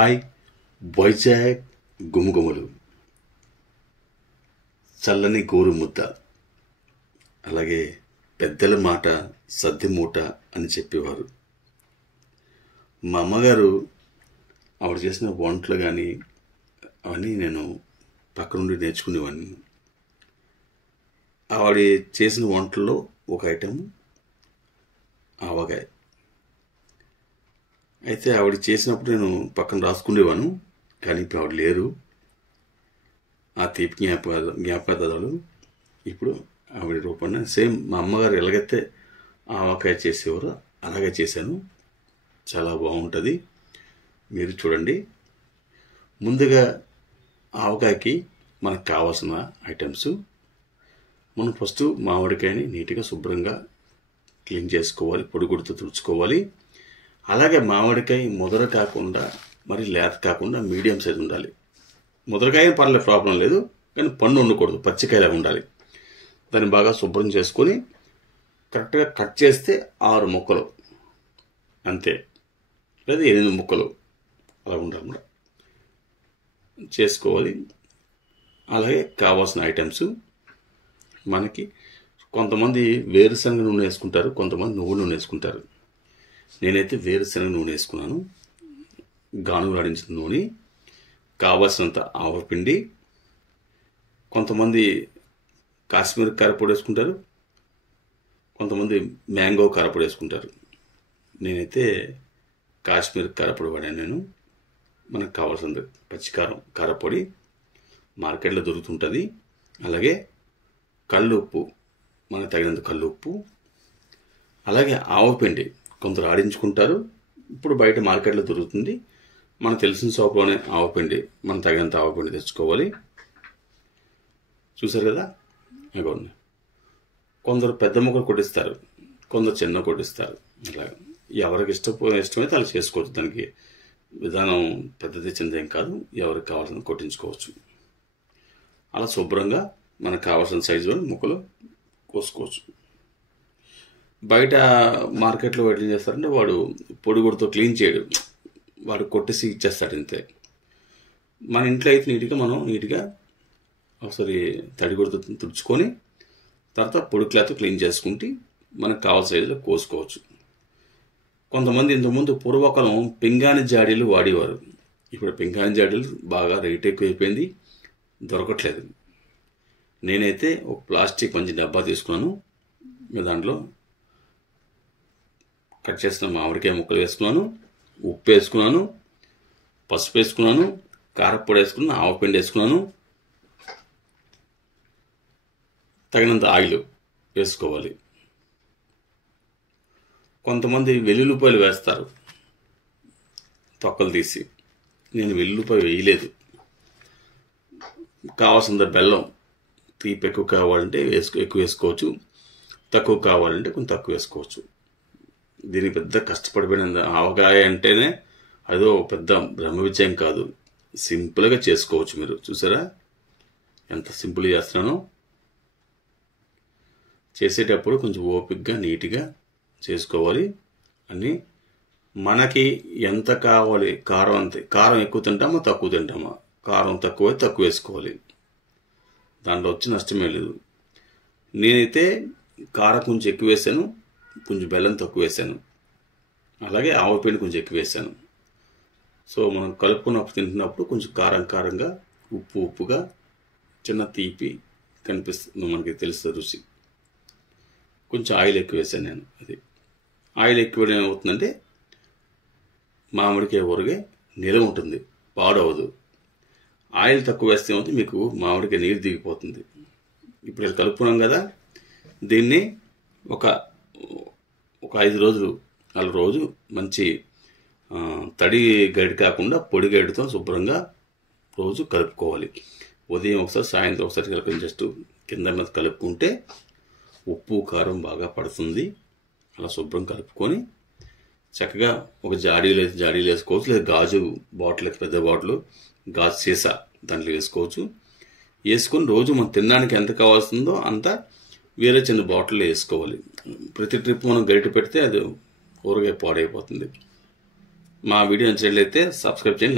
Hi Vizag గుమగుమలు, చల్లని గోరు ముద్ద, అలాగే పెద్దల మాట సద్ది మూట అని చెప్పేవారు. మా అమ్మగారు ఆవిడ చేసిన వంటలు కానీ అవన్నీ నేను పక్క నుండి నేర్చుకునేవాడిని. ఆవిడ చేసిన వంటల్లో ఒక ఐటెం ఆవకాయ. అయితే ఆవిడ చేసినప్పుడు నేను పక్కన రాసుకునేవాను, కానీ ఇప్పుడు ఆవిడ లేరు. ఆ తీపి జ్ఞాపకాలు ఇప్పుడు ఆవిడ రూపంలో సేమ్ మా అమ్మగారు ఎలాగైతే ఆవకాయ చేసేవారో అలాగే చేశాను. చాలా బాగుంటుంది, మీరు చూడండి. ముందుగా ఆవకాయకి మనకు కావాల్సిన ఐటమ్స్, మనం ఫస్ట్ మామిడికాయని నీట్గా శుభ్రంగా క్లీన్ చేసుకోవాలి, పొడిగుడితో తుడుచుకోవాలి. అలాగే మామిడికాయ ముదర కాకుండా మరి లేత కాకుండా మీడియం సైజ్ ఉండాలి. ముదరకాయ పర్లేదు, ప్రాబ్లం లేదు, కానీ పండు ఉండకూడదు, పచ్చికాయలాగా ఉండాలి. దాన్ని బాగా శుభ్రం చేసుకొని కరెక్ట్గా కట్ చేస్తే 6 ముక్కలు అంతే, లేదా 8 ముక్కలు అలా ఉండాలన్నమాట చేసుకోవాలి. అలాగే కావాల్సిన ఐటమ్స్ మనకి కొంతమంది వేరుశనగ నూనె వేసుకుంటారు, కొంతమంది నువ్వుల నూనె వేసుకుంటారు. నేనైతే వేరుశనగ నూనె వేసుకున్నాను, గానుగ ఆడించిన నూనె, కావాల్సినంత ఆవపిండి, కొంతమంది కాశ్మీర్ కారపొడి వేసుకుంటారు, కొంతమంది మ్యాంగో కారపొడి వేసుకుంటారు. నేనైతే కాశ్మీర్ కారపొడి వాడాను. మనకు కావాల్సిన పచ్చికారం కారపొడి మార్కెట్లో దొరుకుతుంటుంది. అలాగే కళ్ళు ఉప్పు, మనకు తగినంత కళ్ళు ఉప్పు, అలాగే ఆవపిండి కొందరు ఆడించుకుంటారు, ఇప్పుడు బయట మార్కెట్లో దొరుకుతుంది. మనకు తెలిసిన షాప్లోనే ఆవపిండి, మనకు తగినంత ఆవపిండి తెచ్చుకోవాలి. చూసారు కదా, ఇవ్వండి. కొందరు పెద్ద ముక్కలు కొట్టిస్తారు, కొందరు చిన్న కొట్టిస్తారు. అలా ఎవరికి ఇష్టమైతే అలా చేసుకోవచ్చు. దానికి విధానం పెద్దది చిన్నదేం కాదు, ఎవరికి కావాల్సిన కొట్టించుకోవచ్చు. అలా శుభ్రంగా మనకు కావాల్సిన సైజులో ముక్కలు కోసుకోవచ్చు. బయట మార్కెట్లో ఏం చేస్తారంటే వాడు పొడిగుడితో క్లీన్ చేయడు, వాడు కొట్టేసి ఇచ్చేస్తాడు ఇంతే. మన ఇంట్లో అయితే నీట్గా ఒకసారి తడిగుడితో తుడుచుకొని తర్వాత పొడి క్లాత్ క్లీన్ చేసుకుంటే మనకు కావాల్సిన సైజులో కోసుకోవచ్చు. కొంతమంది ఇంతకుముందు పూర్వకాలం పింగాణి జాడీలు వాడేవారు. ఇప్పుడు పింగాణి జాడీలు బాగా రేట్ ఎక్కువైపోయింది, దొరకట్లేదు. నేనైతే ఒక ప్లాస్టిక్ మంచి డబ్బా తీసుకున్నాను, దాంట్లో కట్ చేసిన మామిడికాయ ముక్కలు వేసుకున్నాను, ఉప్పు వేసుకున్నాను, పసుపు వేసుకున్నాను, కారపొడి వేసుకున్నాను, ఆవపిండి వేసుకున్నాను, తగినంత ఆయిల్ వేసుకోవాలి. కొంతమంది వెల్లుల్లిపాయలు వేస్తారు తొక్కలు తీసి, నేను వెల్లుల్లిపాయ వేయలేదు. కావాల్సినంత బెల్లం, తీపి ఎక్కువ కావాలంటే ఎక్కువ వేసుకోవచ్చు, తక్కువ కావాలంటే కొంచెం తక్కువ వేసుకోవచ్చు. దీనికి పెద్ద కష్టపడిపోయిన ఆవకాయ అంటేనే అదో పెద్ద బ్రహ్మ విజయం కాదు, సింపుల్గా చేసుకోవచ్చు. మీరు చూసారా ఎంత సింపుల్గా చేస్తున్నానో. చేసేటప్పుడు కొంచెం ఓపికగా నీట్గా చేసుకోవాలి. అన్నీ మనకి ఎంత కావాలి, కారం అంతే. కారం ఎక్కువ తింటామా తక్కువ తింటామా, కారం తక్కువ వేసుకోవాలి, దాంట్లో వచ్చి నష్టమే లేదు. నేనైతే కారం కొంచెం ఎక్కువ వేసాను, కొంచెం బెల్లం తక్కువ వేసాను, అలాగే ఆవపిండి కొంచెం ఎక్కువ వేసాను. సో మనం కలుపుకున్నప్పుడు తింటున్నప్పుడు కొంచెం కారంగా, ఉప్పుగా, చిన్న తీపి కనిపిస్తుంది, మనకి తెలుస్తుంది రుచి. కొంచెం ఆయిల్ ఎక్కువ వేసాను నేను. అది ఆయిల్ ఎక్కువ ఏమవుతుందంటే మామిడికాయ ఊరగాయ నిలవ ఉంటుంది, పాడవదు. ఆయిల్ తక్కువ వేస్తే ఏమవుతుంది, మీకు మామిడికాయ నీరు దిగిపోతుంది. ఇప్పుడు ఇలా కలుపుకున్నాం కదా, దీన్ని ఒక 5 రోజులు 4 రోజు మంచి తడి గడి కాకుండా పొడి గడితో శుభ్రంగా రోజు కలుపుకోవాలి. ఉదయం ఒకసారి, సాయంత్రం ఒకసారి కలిపి జస్ట్ కింద మీద కలుపుకుంటే ఉప్పు కారం బాగా పడుతుంది. అలా శుభ్రం కలుపుకొని చక్కగా ఒక జాడీలు వేసుకోవచ్చు, లేదా గాజు బాటిల్ అయితే పెద్ద బాటిల్, గాజు సీసా దాంట్లో వేసుకోవచ్చు. వేసుకొని రోజు మనం తినడానికి ఎంత కావాల్సిందో అంత వేరే చిన్న బాటిల్లో వేసుకోవాలి. ప్రతి ట్రిప్ మనం గరిటె పెడితే అది ఊరగాయ పాడైపోతుంది. మా వీడియో నచ్చినట్లయితే సబ్స్క్రైబ్ చేయండి.